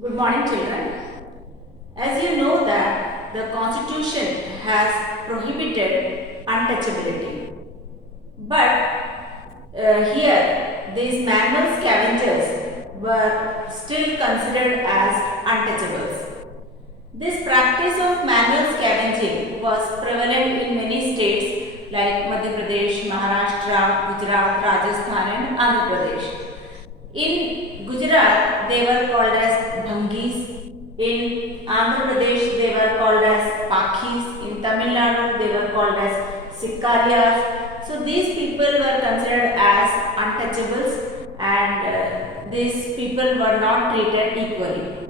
Good morning, children. As you know that the Constitution has prohibited untouchability, but here these manual scavengers were still considered as untouchables. This practice of manual scavenging was prevalent in many states like Madhya Pradesh, Maharashtra, Gujarat, Rajasthan and Andhra Pradesh. In Gujarat, they were called as Bhangis. In Andhra Pradesh, they were called as Pakhis. In Tamil Nadu, they were called as Sikkariyas. So these people were considered as untouchables, and these people were not treated equally.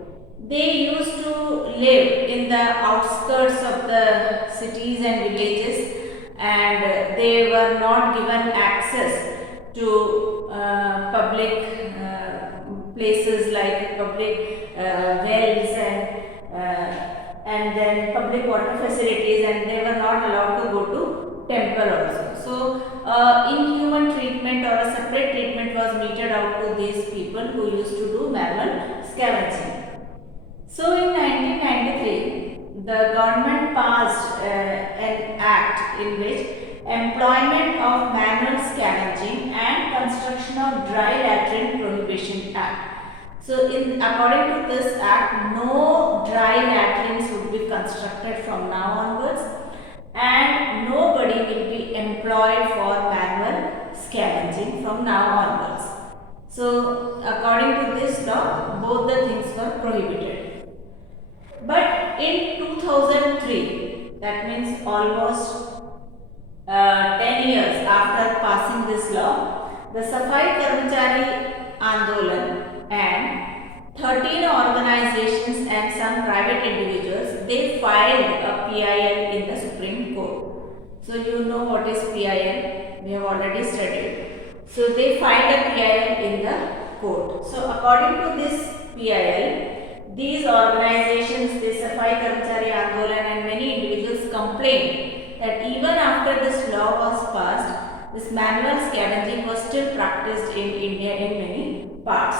They used to live in the outskirts of the cities and villages, and they were not given access to public places like public wells and then public water facilities, and they were not allowed to go to temple also. So inhuman treatment or a separate treatment was meted out to these people who used to do manual scavenging. So in 1993, the government passed an act in which Employment of Manual Scavenging and Construction of Dry Latrine Prohibition Act. So according to this act, no dry latrines would be constructed from now onwards, and nobody will be employed for manual scavenging from now onwards. So according to this law, both the things were prohibited. But in 2003, that means almost 10 years after passing this law, the Safai Karmachari Andolan and 13 organizations and some private individuals, they filed a PIL in the Supreme Court. So you know what is PIL, we have already studied. So they filed a PIL in the court. So according to this PIL, these organizations, the Safai Karmachari Andolan and many individuals complained that even after this law was passed, this manual scavenging was still practiced in India in many parts.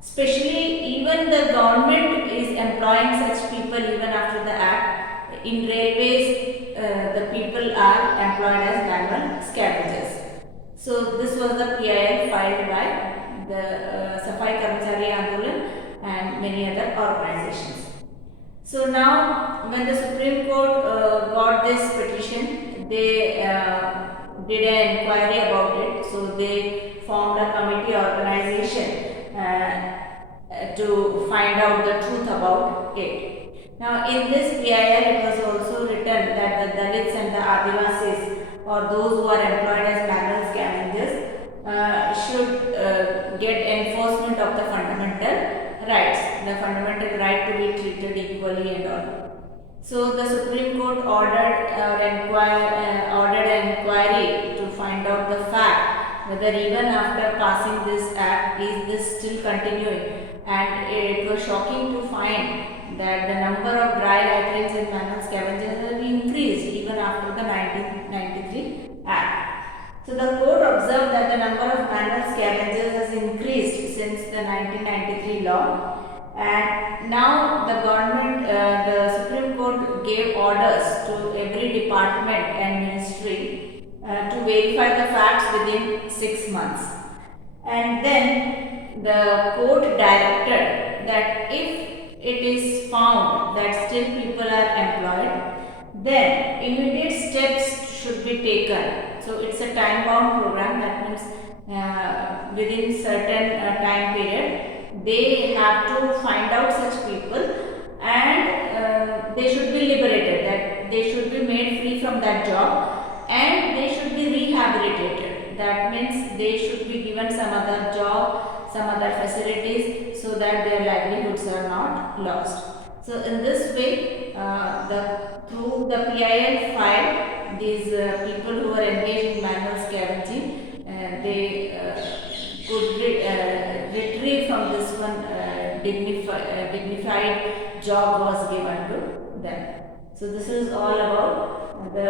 Especially even the government is employing such people even after the act. In railways, the people are employed as manual scavengers. So this was the PIL filed by the Safai Karmachari Andolan and many other organizations. So now when the Supreme Court got this petition, they did an inquiry about it. So they formed a committee organization to find out the truth about it. Now in this PIL, it was also written that the Dalits and the Adivasis, or those who are employed as manual scavengers, should get enforcement of the fundamental rights, the fundamental right to be treated equally and all. So the Supreme Court ordered an inquiry to find out the fact whether even after passing this act is this still continuing, and it was shocking to find that the number of dry latrines and manual scavengers have increased even after the 1993 act. So the court observed that the number of manual scavengers has increased since the 1993 law, and now the government, the Supreme Court gave orders to every department and ministry to verify the facts within 6 months. And then the court directed that if it is found that still people are employed, then immediate steps should be taken. So it's a time bound program, that means within certain time period they have to find out such people, and they should be liberated, that they should be made free from that job, and they should be rehabilitated. That means they should be given some other job, some other facilities, so that their livelihoods are not lost. So in this way, through the PIL file, these people who are engaged in manual scavenging, they could retrieve from this one dignified job was given to them. So this is all about the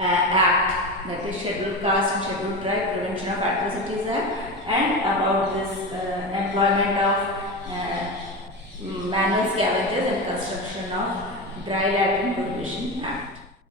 act, that is Scheduled Caste and Scheduled Tribe Prevention of Atrocities Act, and about this employment of manual scavengers and construction of Dry Land Prohibition Act.